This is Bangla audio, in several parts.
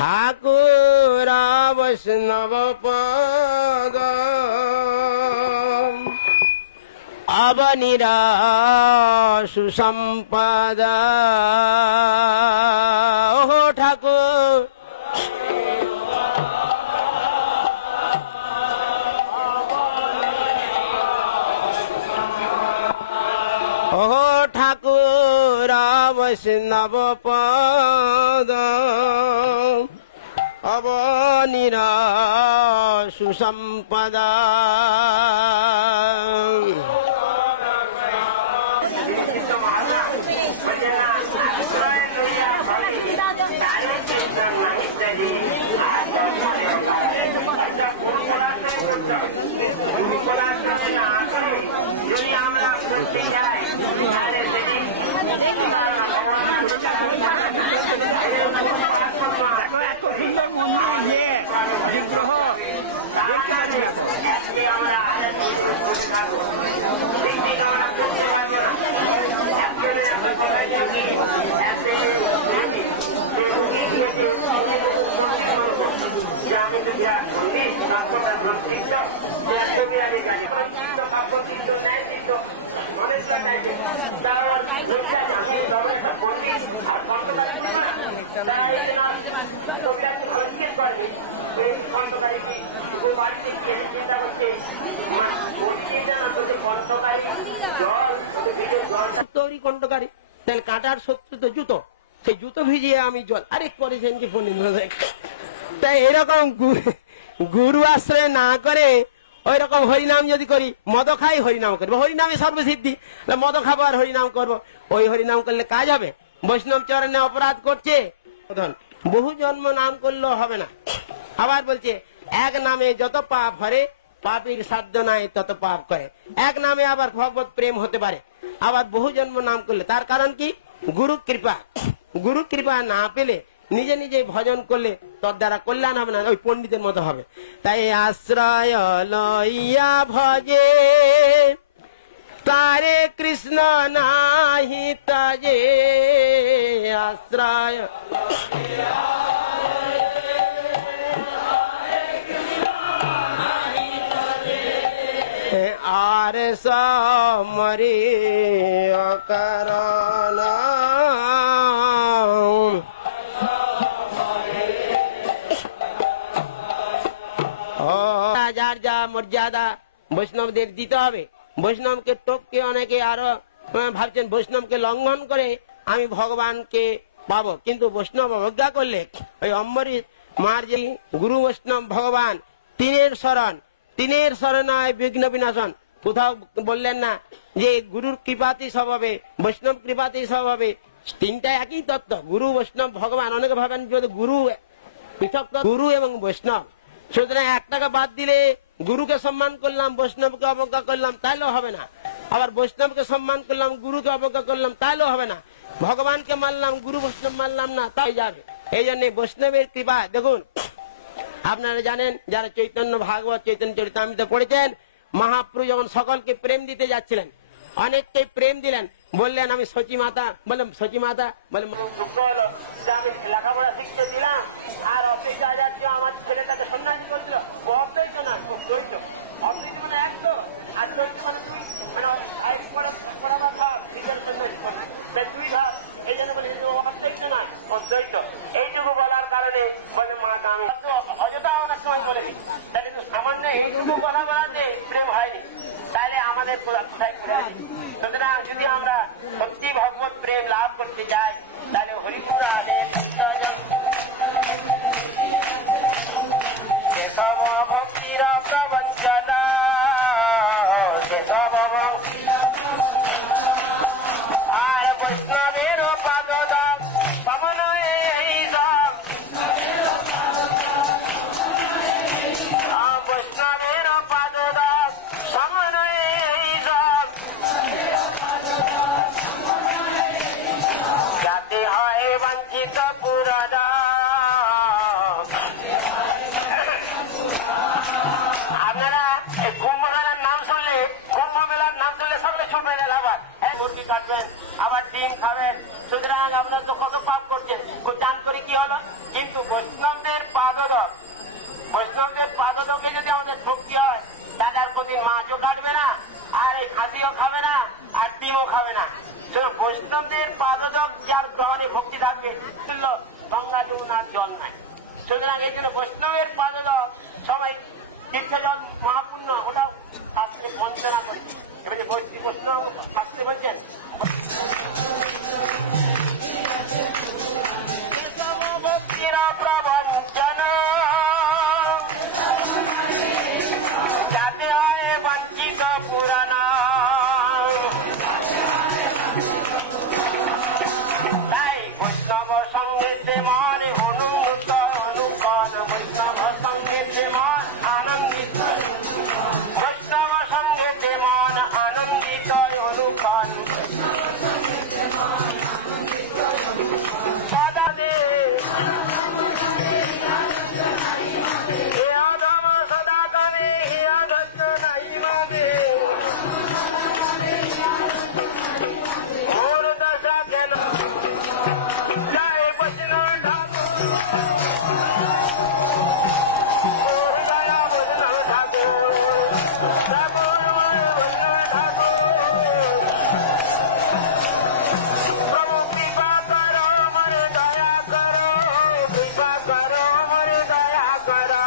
ঠাকুর বৈষ্ণব পদ অবনীরা সুসম্পদ। ও ঠাকুর ও ঠাকুর বৈষ্ণব পদ অবনীরা সুসম্পদ। তৈরি কণ্ঠকারী তাহলে কাঁটার শত্রু তো জুতো, সেই জুতো ভিজিয়ে আমি জল আরে করেছেন কি ফোন। তাই এরকম গুরু আশ্রয় না করে ওই রকম হরিনাম যদি করি, মদ খাই হরিনাম করবো, হরিনামে সর্বসিদ্ধি, মদ খাবো আর হরিনাম করবো, ওই হরিনাম করলে কাজ হবে? বৈষ্ণব চরণে অপরাধ করছে, বহু জন্ম নাম করলেও হবে না। আবার বলছে এক নামে যত পাপ হরে, পাপীর সাধ্য নাই তত পাপ করে। এক নামে আবার ভগবত প্রেম হতে পারে, আবার বহু জন্ম নাম করলে। তার কারণ কি? গুরু কৃপা। গুরু কৃপা না পেলে নিজে নিজে ভজন করলে তোর দ্বারা কল্যাণ হবে না, ওই পণ্ডিতের মতো হবে। তাই আশ্রয় লইয়া ভজে তারে কৃষ্ণ নাহি তাজে। আশ্রয় আর সমরি অকারণ যার যা মর্যাদা বৈষ্ণবদের দিতে হবে। বৈষ্ণবকে টপকে অনেকে আরো ভাবছেন বৈষ্ণবকে লঙ্ঘন করে আমি ভগবানকে পাবো, কিন্তু বৈষ্ণব অবজ্ঞা করলে ওই অম্বরীশ মার যে গুরু বৈষ্ণব ভগবান তিনের শরণায় বিঘ্ন বিনাশন। কোথাও বললেন না যে গুরুর কৃপাতেই সব হবে, বৈষ্ণব কৃপাতেই সব হবে? তিনটা একই তত্ত্ব, গুরু বৈষ্ণব ভগবান। অনেকে ভাবেন যদি গুরু পৃথক, গুরু এবং বৈষ্ণব। সুতরাং একটাকে বাদ দিলে গুরুকে সম্মান করলাম, বৈষ্ণবকে অবজ্ঞা করলাম, তাইলেও হবে না। আবার বৈষ্ণবকে সম্মান করলাম, গুরুকে অবজ্ঞা করলাম, তাইলেও হবে না। ভগবানকে মানলাম, গুরু বৈষ্ণব মানলাম না, তাই যাবে। এই জন্য বৈষ্ণবের কৃপা। দেখুন আপনারা জানেন, যারা চৈতন্য ভাগবত চৈতন্য চরিতামৃত পড়েছেন, মহাপ্রভু যখন সকলকে প্রেম দিতে যাচ্ছিলেন, অনেককে প্রেম দিলেন, বললেন আমি সচী মাতা। বললাম সচী মাতা, বলে আমি লেখাপড়া শিখতে দিলাম আর অফিস যাচ্ছি, আমার ছেলেটাকে সন্ন্যাসী করছিল। অদ্বৈত না, দ্বৈত। অদ্বৈত মানে এক তো, আর দ্বৈত মানে তুই, নিজের সন্ন্যাসী তুই ধর। এই জন্য বলি অদ্বৈত না, অদ্বৈত। এইটুকু বলার কারণে বলে মাতা আমি অযথা অনেক সময় বলে দিই, তাহলে সামান্য এইটুকু কথা বলাতে প্রেম হয়নি, তাহলে আমাদের কোথায় ঘুরে আসি। সুতরাং যদি আমরা সত্যি ভগবত প্রেম লাভ করতে যাই, তাহলে হরিপুর আদেশ সেসব ভক্তির প্রবঞ্চনা, সেসব আর বৈষ্ণবের পাদদান পবন এই সব, বৈষ্ণবের পাদদান পবন এই সব, যাতে হয় বঞ্চিত পুরদা। আপনারা কুম্ভ মেলার নাম শুনলে, সকলে ছুটবেন এলাহাবাদ, মুরগি কাটবেন, আবার ডিম খাবেন। সুতরাং আপনারা তো কত পাপ করছেন, চান করে কি হলো? কিন্তু বৈষ্ণব ভক্তি থাকবে, গঙ্গা যমুনার জল নাই। সুতরাং এই জন্য বৈষ্ণবের পাদল সবাই তীর্থ জল মহাপুণ্য, ওটা শাস্ত্রে বঞ্চনা করেছে। এবারে বৈষ্ণব শাস্ত্রে বলছেন ভক্তিরা প্রবঞ্চন যাতে হয় বঞ্চিত পুরাণ। তাই বৈষ্ণব সঙ্গেতে মন অনুমুক্ত অনুকন, বৈষ্ণব সঙ্গেতে মন আনন্দিত, বৈষ্ণব সঙ্গেতে মন আনন্দিত অনুকন। সদা দে সদা কামে হিয়াগত নাই মাবে, মোর দশা কেন জয় বৈষ্ণব ঠাকুর, মোর দয়া বৈষ্ণব ঠাকুর, ঠাকুর বৈষ্ণব ঠাকুর। প্রভু কৃপা করো মোরে দয়া করো, কৃপা করো মোরে দয়া করো।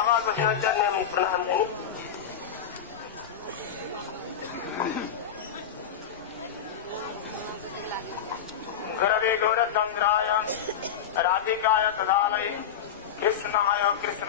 আমার বৈষ্ণব জন্য আমি প্রণাম জানি। गुरवे गौरचंद्राय राधिकाय तदालय कृष्णाय कृष्ण